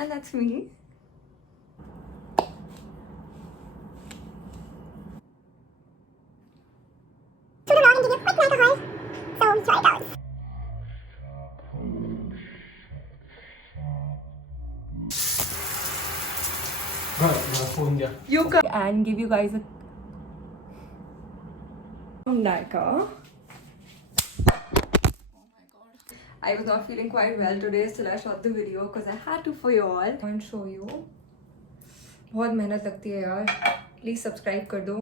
And that's me. To the log and give you a quick night of life. So here it goes. You come and give you guys a Nika. I was not feeling quite well today, still I shot the video because I had to for you all. And show you. बहुत मेहनत लगती है यार. Please subscribe कर दो.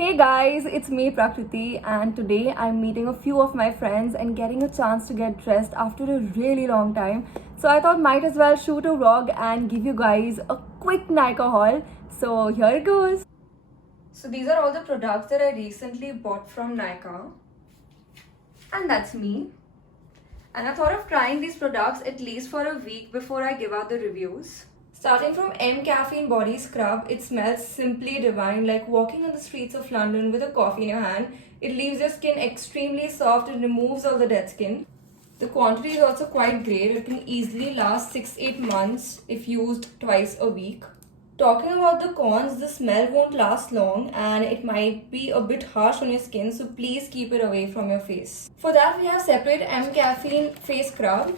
Hey guys, it's me Prakriti and today I'm meeting a few of my friends and getting a chance to get dressed after a really long time. So I thought might as well shoot a vlog and give you guys a quick Nykaa haul. So here it goes. So these are all the products that I recently bought from Nykaa. And that's me. And I thought of trying these products at least for a week before I give out the reviews. Starting from M Caffeine Body Scrub, it smells simply divine, like walking on the streets of London with a coffee in your hand. It leaves your skin extremely soft and removes all the dead skin. The quantity is also quite great. It can easily last 6-8 months if used twice a week. Talking about the cons, the smell won't last long and it might be a bit harsh on your skin, so please keep it away from your face. For that, we have separate M Caffeine Face Scrub.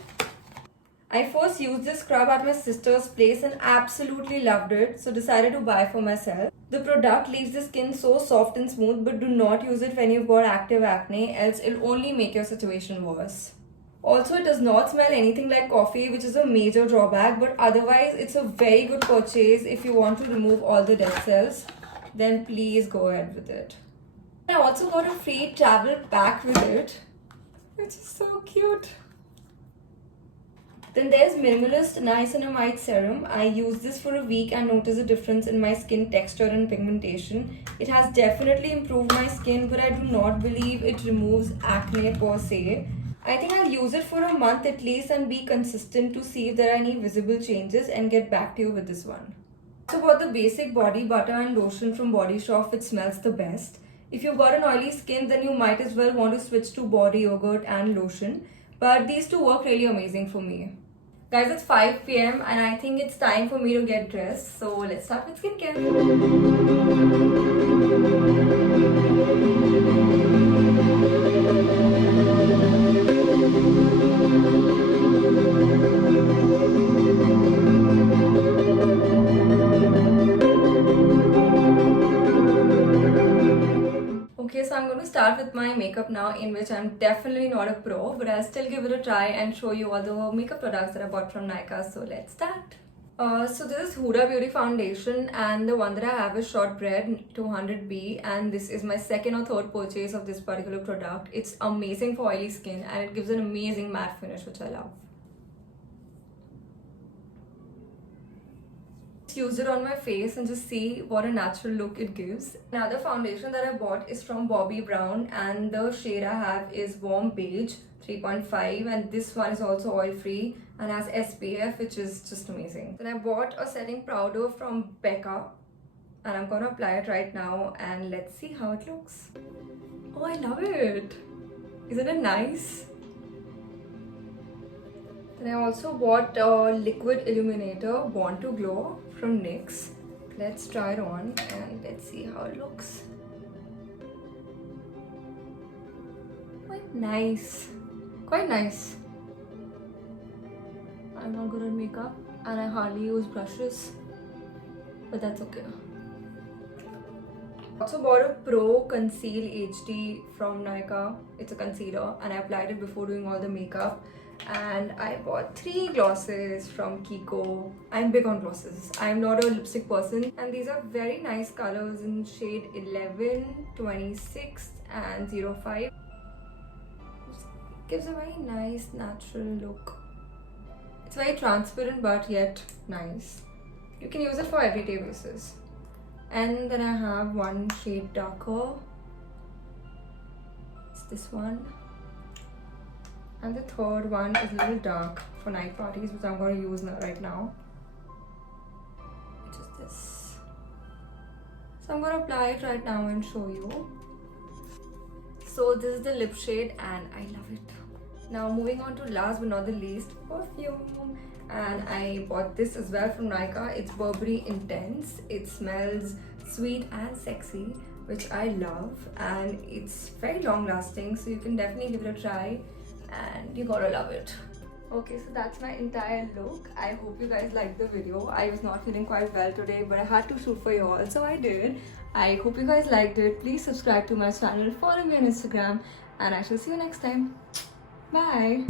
I first used this scrub at my sister's place and absolutely loved it, so decided to buy for myself. The product leaves the skin so soft and smooth, but do not use it when you've got active acne, else it'll only make your situation worse. Also, it does not smell anything like coffee, which is a major drawback, but otherwise it's a very good purchase if you want to remove all the dead cells. Then please go ahead with it. I also got a free travel pack with it, which is so cute. Then there's Minimalist Niacinamide Serum. I used this for a week and noticed a difference in my skin texture and pigmentation. It has definitely improved my skin, but I do not believe it removes acne per se. I think I'll use it for a month at least and be consistent to see if there are any visible changes and get back to you with this one. So about the basic body butter and lotion from Body Shop, which smells the best. If you've got an oily skin, then you might as well want to switch to body yogurt and lotion. But these two work really amazing for me. Guys, it's 5 p.m. and I think it's time for me to get dressed. So let's start with skincare. Okay, so I'm going to start with my makeup now, in which I'm definitely not a pro, but I'll still give it a try and show you all the makeup products that I bought from Nykaa. So let's start. So this is Huda Beauty Foundation and the one that I have is Shortbread 200B, and this is my second or third purchase of this particular product. It's amazing for oily skin and it gives an amazing matte finish, which I love. Use it on my face and just see what a natural look it gives. Another foundation that I bought is from Bobbi Brown and the shade I have is Warm Beige 3.5, and this one is also oil free and has SPF, which is just amazing. Then I bought a setting powder from Becca and I'm gonna apply it right now and let's see how it looks. Oh, I love it. Isn't it nice? Then I also bought a liquid illuminator Born to Glow from NYX. Let's try it on and let's see how it looks. Quite nice. Quite nice. I'm not good at makeup and I hardly use brushes, but that's okay. I also bought a Pro Conceal HD from Nykaa. It's a concealer and I applied it before doing all the makeup. And I bought 3 glosses from Kiko. I'm big on glosses. I'm not a lipstick person. And these are very nice colors in shade 11, 26 and 05. It gives a very nice natural look. It's very transparent but yet nice. You can use it for everyday basis. And then I have one shade darker. It's this one. And the third one is a little dark for night parties, which I'm going to use right now, which is this. So I'm going to apply it right now and show you. So this is the lip shade and I love it. Now moving on to last but not the least, perfume. And I bought this as well from Nykaa. It's Burberry Intense. It smells sweet and sexy, which I love, and it's very long lasting, so you can definitely give it a try and you gotta love it. Okay, so that's my entire look. I hope you guys liked the video. I was not feeling quite well today, but I had to shoot for you all, so I did. I hope you guys liked it. Please subscribe to my channel, follow me on Instagram, and I shall see you next time. Bye.